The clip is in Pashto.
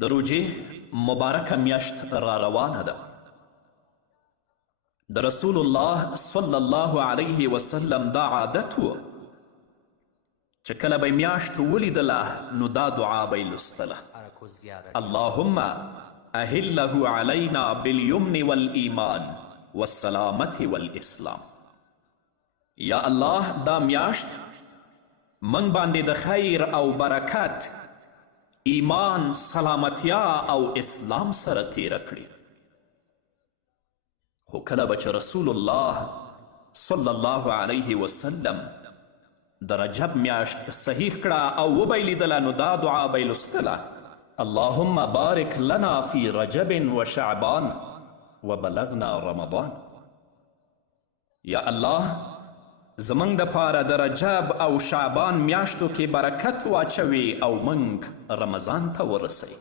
د روژې مبارکه میاشت را روانه ده. د رسول الله صلی الله علیه وسلم دا عادت و چې کله به میاشت ولیدله نو دا دعا به یې لوستله: اللهم اهله علینا بالیمن والایمان والسلامت والاسلام. یا الله دا میاشت من باندې د خیر او برکت، ایمان، سلامتیا او اسلام سره تیره کړي. خو کله به چې رسول الله صلی الله علیه وسلم د رجب میاشت صحیح کړه او وبه یې لیدله نو دا دعا به یې لوستله: اللهم بارک لنا فی رجب و شعبان و بلغنا رمضان. یا الله زمونږ دپاره د رجب او شعبان میاشتو کې برکت واچوي او موږ رمضان ته ورسوي.